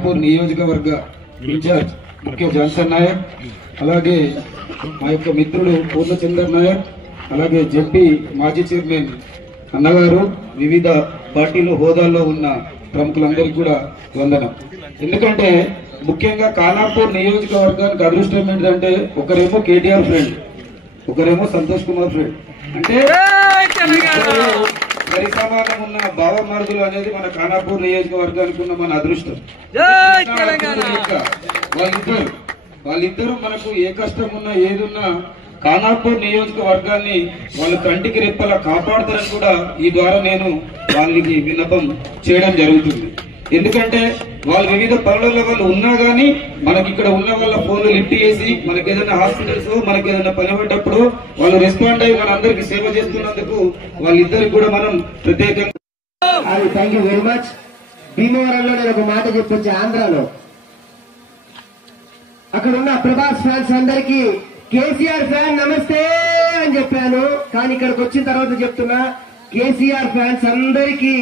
ఖానాపూర్ నియోజకవర్గ ఇన్ఛార్జ్ ముఖ్య జాన్సన్ నాయక్, అలాగే మా యొక్క మిత్రుడు పూర్ణచందర్ నాయక్, అలాగే జెడ్పీ మాజీ చైర్మన్ అన్నగారు, వివిధ పార్టీలు హోదాల్లో ఉన్న ప్రముఖులందరికీ కూడా వందనం. ఎందుకంటే ముఖ్యంగా ఖానాపూర్ నియోజకవర్గానికి అదృష్టం ఏంటంటే ఒకరేమో కేటీఆర్ ఫ్రెండ్, ఒకరేమో సంతోష్ కుమార్ ఫ్రెండ్. అంటే సరిసమానం ఉన్న భావమార్గులు అనేది మన ఖానాపూర్ నియోజకవర్గానికి ఉన్న మన అదృష్టం. వాళ్ళిద్దరు మనకు ఏ కష్టం ఉన్నా ఏదున్నా ఖానాపూర్ నియోజకవర్గాన్ని వాళ్ళు కంటికి రెప్పలా కాపాడుతారని కూడా ఈ ద్వారా నేను వాళ్ళకి విన్నపం చేయడం జరుగుతుంది. ఎందుకంటే వాళ్ళు వివిధ పనులలో వాళ్ళు ఉన్నా గానీ మనకి ఇక్కడ ఉన్న వాళ్ళ ఫోన్లు లిఫ్ట్ చేసి మనకి ఏదైనా హాస్పిటల్స్ మనకి ఏదైనా పని పడ్డప్పుడు వాళ్ళు రెస్పాండ్ అయ్యి మన అందరికి సేవ చేస్తున్నందుకు వాళ్ళిద్దరికి కూడా మనం ప్రత్యేకంగా థ్యాంక్ యూ వెరీ మచ్. భీమవరంలో నేను ఒక మాట చెప్పొచ్చు. ఆంధ్రాలో అక్కడ ఉన్న ప్రభాస్ ఫ్యాన్స్ అందరికీ కేసీఆర్ ఫ్యాన్ నమస్తే అని చెప్పాను. కానీ ఇక్కడికి వచ్చిన తర్వాత చెప్తున్నా, కేసీఆర్ ఫ్యాన్స్ అందరికీ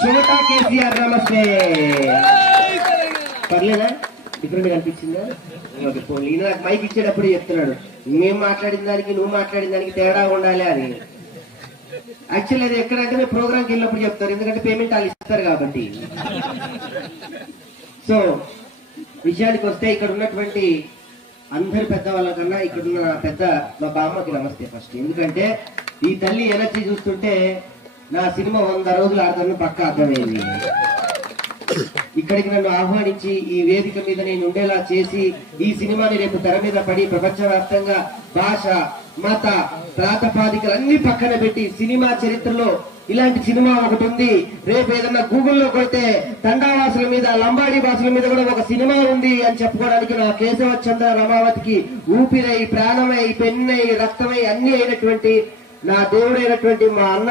చోటా కేసీఆర్ నమస్తే. పర్లేదా? డిఫరెంట్ అనిపించిందా? ఈయన నాకు మైక్ ఇచ్చేటప్పుడు చెప్తున్నాడు, మేము మాట్లాడిన దానికి నువ్వు మాట్లాడిన దానికి తేడా ఉండాలి అని. యాక్చువల్లీ అది ఎక్కడంటే మేము ప్రోగ్రామ్కి వెళ్ళినప్పుడు చెప్తారు, ఎందుకంటే పేమెంట్ వాళ్ళు ఇస్తారు కాబట్టి. సో విషయానికి వస్తే ఇక్కడ ఉన్నటువంటి అందరి పెద్దవాళ్ళ కన్నా ఇక్కడున్న పెద్ద మా బామ్మకి నమస్తే ఫస్ట్. ఎందుకంటే ఈ తల్లి ఎనర్జీ చూస్తుంటే నా సినిమా 100 రోజులు ఆడతాను పక్కా అర్థమైంది. ఇక్కడికి నన్ను ఆహ్వానించి ఈ వేదిక మీద నేను ఉండేలా చేసి ఈ సినిమాని రేపు తెర మీద పడి ప్రపంచవ్యాప్తంగా భాష మత ప్రాతిపాదికలు అన్ని పక్కన పెట్టి సినిమా చరిత్రలో ఇలాంటి సినిమా ఒకటి ఉంది, రేపు ఏదన్నా గూగుల్లో కొడితే తండావాసుల మీద లంబాడీ భాషల మీద కూడా ఒక సినిమా ఉంది అని చెప్పుకోవడానికి నా కేశవ చంద్ర రమావతికి ఊపిరై ప్రాణమై పెన్నై రక్తమై అన్ని అయినటువంటి నా దేవుడైనటువంటి మా అన్న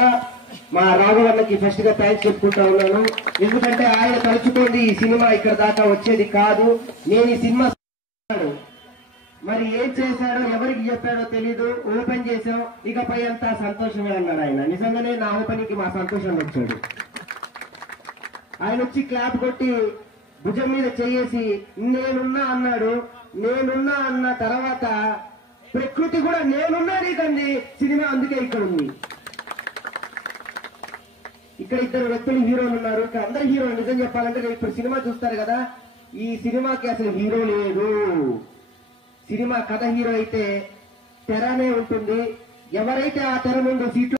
మా రాఘవన్నకి ఫస్ట్ గా థ్యాంక్స్ చెప్పుకుంటా ఉన్నాను. ఎందుకంటే ఆయన తలుచుకోండి ఈ సినిమా ఇక్కడ దాకా వచ్చేది కాదు. నేను ఈ సినిమా మరి ఏం చేశాడో ఎవరికి చెప్పాడో తెలీదు, ఓపెన్ చేసాం, ఇకపై అంతా సంతోషమే అన్నాడు ఆయన. నిజంగానే నా ఓపెనింగ్ కి మా సంతోషం వచ్చాడు. ఆయన వచ్చి క్లాప్ కొట్టి భుజం మీద చేసి నేనున్నా అన్నాడు. నేనున్నా అన్న తర్వాత ప్రకృతి కూడా నేనున్నా నీకంది సినిమా, అందుకే ఇక్కడ ఉంది. ఇక్కడ ఇద్దరు వ్యక్తులు హీరోలు ఉన్నారు, ఇక్కడ అందరు హీరోలు. నిజం చెప్పాలంటే ఇప్పుడు సినిమా చూస్తారు కదా, ఈ సినిమాకి అసలు హీరో లేదు. సినిమా కథ హీరో అయితే తెరనే ఉంటుంది. ఎవరైతే ఆ తెర ముందు సీట్లు